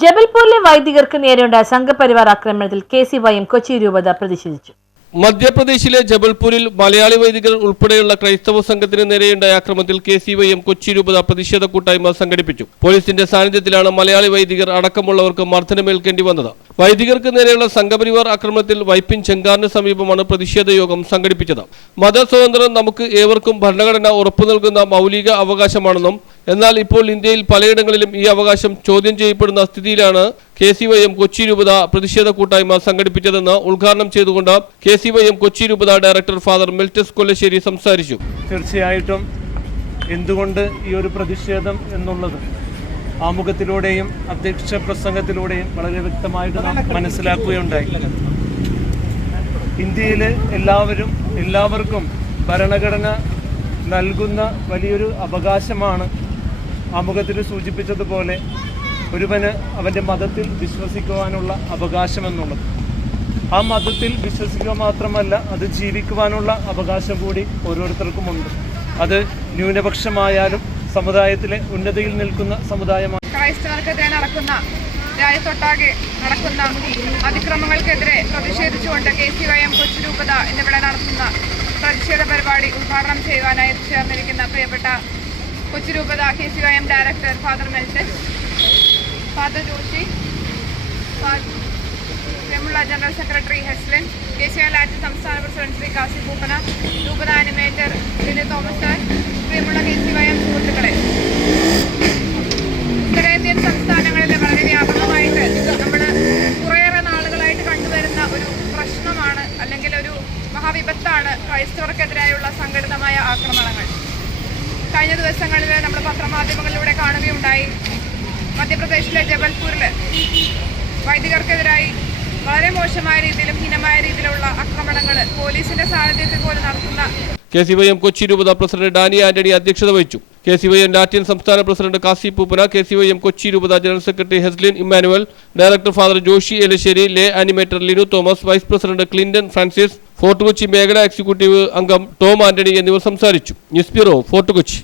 ജബൽപൂരിലെ വൈദികർക്ക് നേരെയുണ്ടായ സംഘപരിവാർ ആക്രമണത്തിൽ KCYM കൊച്ചി രൂപത പ്രതിഷേധിച്ചു. മധ്യപ്രദേശിലെ ജബൽപൂരിൽ മലയാളി വൈദികർ ഉൾപ്പെടെയുള്ള ക്രൈസ്തവ സംഘത്തിന് നേരെയുണ്ടായ ആക്രമണത്തിൽ KCYM കൊച്ചി രൂപത പ്രതിഷേധ കൂട്ടായ്മ സംഘടിപ്പിച്ചു. പോലീസിന്റെ സാന്നിധ്യത്തിലാണ് മലയാളി വൈദികർ അടക്കമുള്ളവർക്ക് മർദ്ദനമേൽക്കേണ്ടി വന്നത്. വൈദികർക്ക് നേരെയുള്ള സംഘപരിവാർ ആക്രമണത്തിൽ വൈപ്പിൻ ചെങ്കാറിന് സമീപമാണ് പ്രതിഷേധ യോഗം സംഘടിപ്പിച്ചത്. മതസ്വാതന്ത്ര്യം നമുക്ക് ഏവർക്കും ഭരണഘടന ഉറപ്പു നൽകുന്ന മൗലിക അവകാശമാണെന്നും എന്നാൽ ഇപ്പോൾ ഇന്ത്യയിൽ പലയിടങ്ങളിലും ഈ അവകാശം ചോദ്യം ചെയ്യപ്പെടുന്ന സ്ഥിതിയിലാണ് KCYM കൊച്ചി രൂപത പ്രതിഷേധ കൂട്ടായ്മ സംഘടിപ്പിച്ചതെന്ന് ഉദ്ഘാടനം ചെയ്തുകൊണ്ട് KCYM കൊച്ചി രൂപത ഡയറക്ടർ ഫാദർ മെൽറ്റസ് കൊല്ലശ്ശേരി സംസാരിച്ചു. തീർച്ചയായിട്ടും എന്തുകൊണ്ട് ഈ ഒരു പ്രതിഷേധം എന്നുള്ളത് ആമുഖത്തിലൂടെയും അധ്യക്ഷ പ്രസംഗത്തിലൂടെയും വളരെ വ്യക്തമായിട്ട് നാം മനസ്സിലാക്കുകയുണ്ടായി. ഇന്ത്യയിലെ എല്ലാവർക്കും ഭരണഘടന നൽകുന്ന വലിയൊരു അവകാശമാണ് ആമുഖത്തിൽ സൂചിപ്പിച്ചതുപോലെ ഒരുവന് അവൻ്റെ മതത്തിൽ വിശ്വസിക്കുവാനുള്ള അവകാശമെന്നുള്ളത്. ആ മതത്തിൽ വിശ്വസിക്കുക മാത്രമല്ല, അത് ജീവിക്കുവാനുള്ള അവകാശം കൂടി ഓരോരുത്തർക്കുമുണ്ട്. അത് ന്യൂനപക്ഷമായാലും സമുദായത്തിലെ ഉന്നതിയിൽ നിൽക്കുന്ന സമുദായമാണ്. ക്രൈസ്തവർക്കെതിരെ രാജ്യത്തൊട്ടാകെ നടക്കുന്ന അതിക്രമങ്ങൾക്കെതിരെ പ്രതിഷേധിച്ചുകൊണ്ട് KCYM കൊച്ചി രൂപത എന്നിവിടെ നടത്തുന്ന പ്രതിഷേധ പരിപാടി ഉദ്ഘാടനം ചെയ്യുവാനായി ചേർന്നിരിക്കുന്ന പ്രിയപ്പെട്ട കൊച്ചി രൂപത KCYM ഡയറക്ടർ ഫാദർ മെൽറ്റസ്, ഫാദർ ജോഷി, പ്രിയമുള്ള general secretary Heslin, KCYM Latin സംസ്ഥാന പ്രസിഡന്റ് ശ്രീ കാസി പൂപ്പന, രൂപത ആനിമേറ്റർ ലിനു തോമസ് സാർ, പ്രിയമുള്ള KCYM സുഹൃത്തുക്കളെ, ഉത്തരേന്ത്യൻ സംസ്ഥാനങ്ങളിൽ വളരെ വ്യാപകമായിട്ട് നമ്മൾ കുറേയേറെ നാളുകളായിട്ട് കണ്ടുവരുന്ന ഒരു പ്രശ്നമാണ്, അല്ലെങ്കിൽ ഒരു മഹാവിപത്താണ് ക്രൈസ്തവർക്കെതിരായുള്ള സംഘടിതമായ ആക്രമണങ്ങൾ. കഴിഞ്ഞ ദിവസങ്ങളിൽ നമ്മൾ പത്രമാധ്യമങ്ങളിലൂടെ കാണുകയുണ്ടായി, മധ്യപ്രദേശിലെ ജബൽപൂരിൽ വൈദികർക്കെതിരായി വളരെ മോശമായ രീതിയിലും ഹീനമായ രീതിയിലുള്ള ആക്രമണങ്ങൾ പോലീസിന്റെ സാന്നിധ്യത്തിൽ പോലും നടത്തുന്ന KCYM കൊച്ചി രൂപത പ്രസിഡന്റ് ഡാനി ആന്റണി അധ്യക്ഷത വഹിച്ചു. KCYM ലാറ്റിൻ സംസ്ഥാന പ്രസിഡന്റ് കാസി പൂപ്പന, KCYM കൊച്ചി രൂപത general secretary Heslin Emmanuel, director father Joshy Elassery, lay animator Linu Thomas, vice president Clinton Francis, Fort Kochi മേഖലാ എക്സിക്യൂട്ടീവ് അംഗം ടോം ആന്റണി എന്നിവർ സംസാരിച്ചു. News bureau, Fort Kochi.